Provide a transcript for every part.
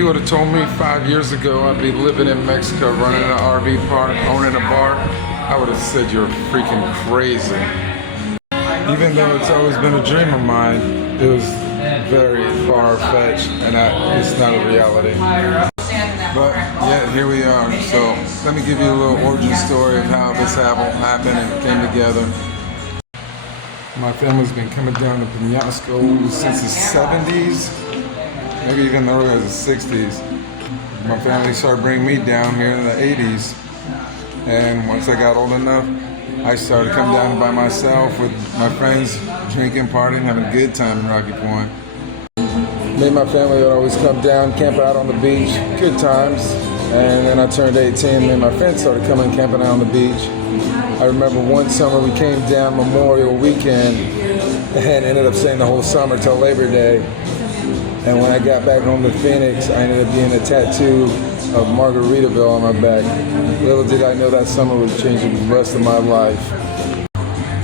you would have told me 5 years ago I'd be living in Mexico, running an RV park, owning a bar, I would have said you're freaking crazy. Even though it's always been a dream of mine, it was very far-fetched, and it's not a reality. But yeah, here we are. So let me give you a little origin story of how this happened and came together. My family's been coming down to Penasco since the 70s, maybe even earlier as the 60s. My family started bringing me down here in the 80s, and once I got old enough, I started coming down by myself with my friends, drinking, partying, having a good time in Rocky Point. Me and my family would always come down, camp out on the beach, good times. And then I turned 18, me and my friends started coming camping out on the beach. I remember one summer we came down Memorial Weekend and ended up staying the whole summer till Labor Day. And when I got back home to Phoenix, I ended up getting a tattoo of Margaritaville on my back. Little did I know that summer would change the rest of my life.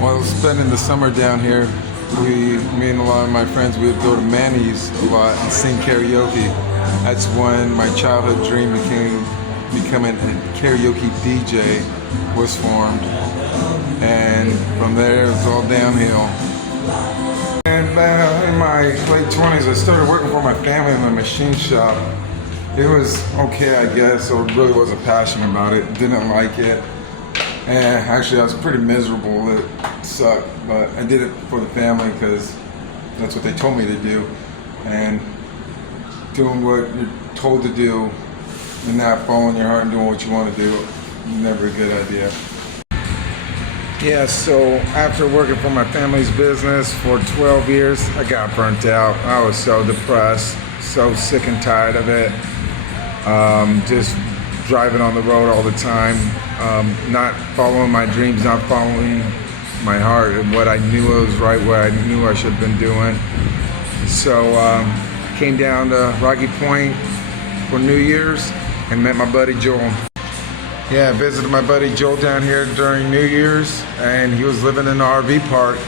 While I was spending the summer down here, me and a lot of my friends, we would go to Manny's a lot and sing karaoke. That's when my childhood dream becoming a karaoke DJ was formed. And from there, it was all downhill. And in my late 20s, I started working for my family in the machine shop. It was okay, I guess, so I really wasn't passionate about it, didn't like it. And actually, I was pretty miserable. It sucked, but I did it for the family because that's what they told me to do. And doing what you're told to do and not following your heart and doing what you want to do is never a good idea. Yeah, so after working for my family's business for 12 years, I got burnt out. I was so depressed, so sick and tired of it. Just driving on the road all the time, not following my dreams, not following my heart and what I knew was right, what I knew I should have been doing. So came down to Rocky Point for New Year's and met my buddy Joel. Yeah, I visited my buddy Joel down here during New Year's, and he was living in the RV park.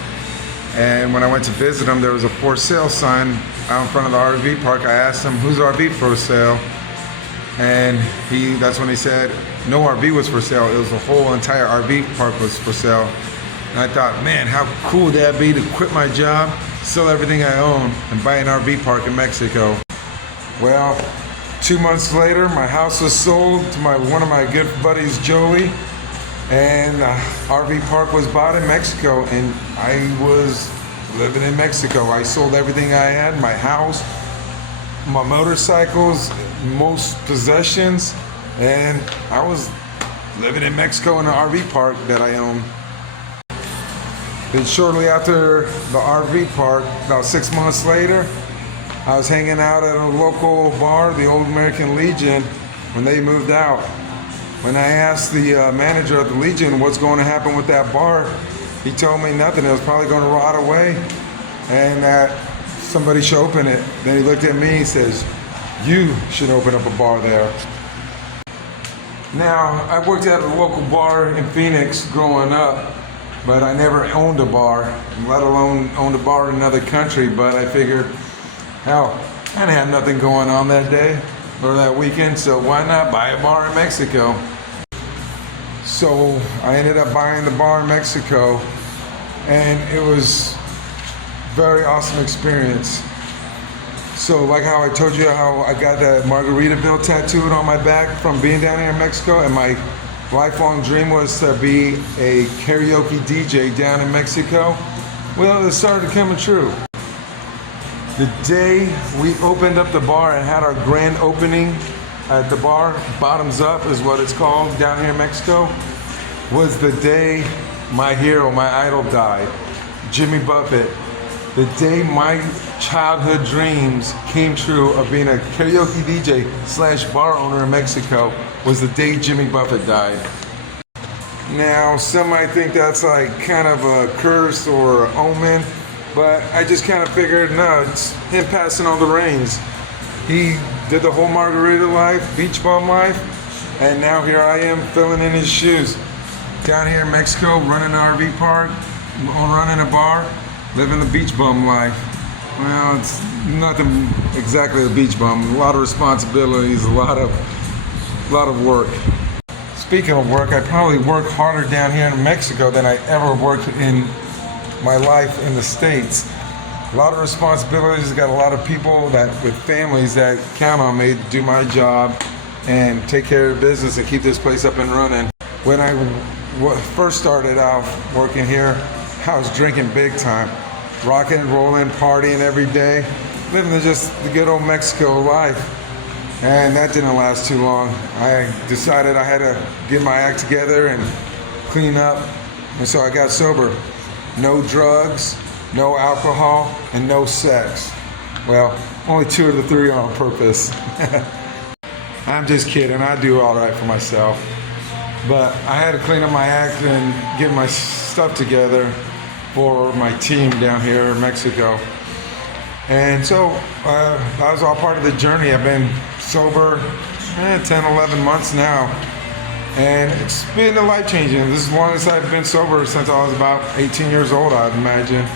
And when I went to visit him, there was a for sale sign out in front of the RV park. I asked him, whose RV for sale? And that's when he said no RV was for sale. It was the whole entire RV park was for sale. And I thought, man, how cool would that be to quit my job, sell everything I own, and buy an RV park in Mexico? Well, 2 months later, my house was sold to one of my good buddies, Joey, and the RV park was bought in Mexico, and I was living in Mexico. I sold everything I had, my house, my motorcycles, most possessions, and I was living in Mexico in an RV park that I own. Then shortly after the RV park, about 6 months later, I was hanging out at a local bar, the Old American Legion, when they moved out. When I asked the manager of the Legion what's going to happen with that bar, he told me nothing. It was probably going to rot away and that somebody should open it. Then he looked at me and says, you should open up a bar there. Now, I worked at a local bar in Phoenix growing up, but I never owned a bar, let alone owned a bar in another country. But I figured, hell, I didn't have nothing going on that day or that weekend, so why not buy a bar in Mexico? So I ended up buying the bar in Mexico, and it was a very awesome experience. So like how I told you how I got that Margaritaville tattooed on my back from being down here in Mexico, and my lifelong dream was to be a karaoke DJ down in Mexico. Well, it started coming true. The day we opened up the bar and had our grand opening at the bar, Bottoms Up is what it's called down here in Mexico, was the day my hero, my idol died, Jimmy Buffett. The day my childhood dreams came true of being a karaoke DJ / bar owner in Mexico was the day Jimmy Buffett died. Now, some might think that's like kind of a curse or an omen, but I just kind of figured, no, it's him passing on the reins. He did the whole margarita life, beach bum life, and now here I am filling in his shoes. Down here in Mexico, running an RV park, running a bar, living the beach bum life. Well, it's nothing exactly a beach bum. A lot of responsibilities, a lot of work. Speaking of work, I probably work harder down here in Mexico than I ever worked in my life in the States. A lot of responsibilities. Got a lot of people that with families that count on me to do my job and take care of business and keep this place up and running. When I first started out working here, I was drinking big time, rocking and rolling, partying every day, living just the good old Mexico life. And that didn't last too long. I decided I had to get my act together and clean up, and so I got sober. No drugs, no alcohol, and no sex. Well, only 2 of the 3 are on purpose. I'm just kidding, I do all right for myself. But I had to clean up my act and get my stuff together for my team down here in Mexico. And so that was all part of the journey. I've been sober 10, 11 months now. And it's been life-changing. This is the longest I've been sober since I was about 18 years old, I'd imagine.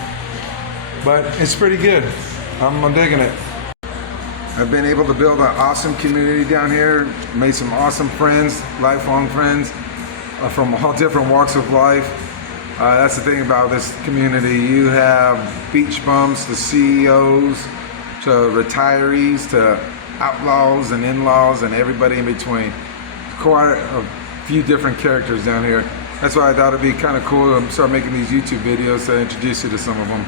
But it's pretty good. I'm digging it. I've been able to build an awesome community down here, made some awesome friends, lifelong friends from all different walks of life. That's the thing about this community. You have beach bums to CEOs, to retirees, to outlaws and in-laws and everybody in between. Quite a few different characters down here. That's why I thought it'd be kind of cool to start making these YouTube videos to introduce you to some of them.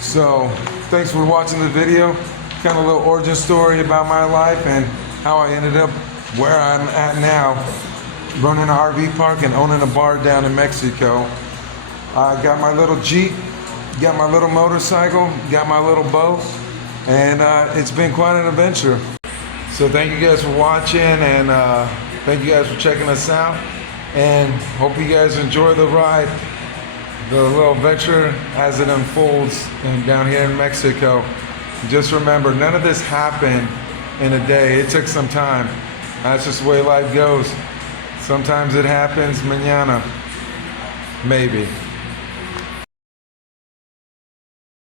So, thanks for watching the video. Kind of a little origin story about my life and how I ended up where I'm at now, running an RV park and owning a bar down in Mexico. I got my little Jeep, got my little motorcycle, got my little boat, and it's been quite an adventure. So thank you guys for watching, and thank you guys for checking us out, and hope you guys enjoy the ride, the little adventure as it unfolds down here in Mexico. Just remember, none of this happened in a day. It took some time. That's just the way life goes. Sometimes it happens mañana, maybe.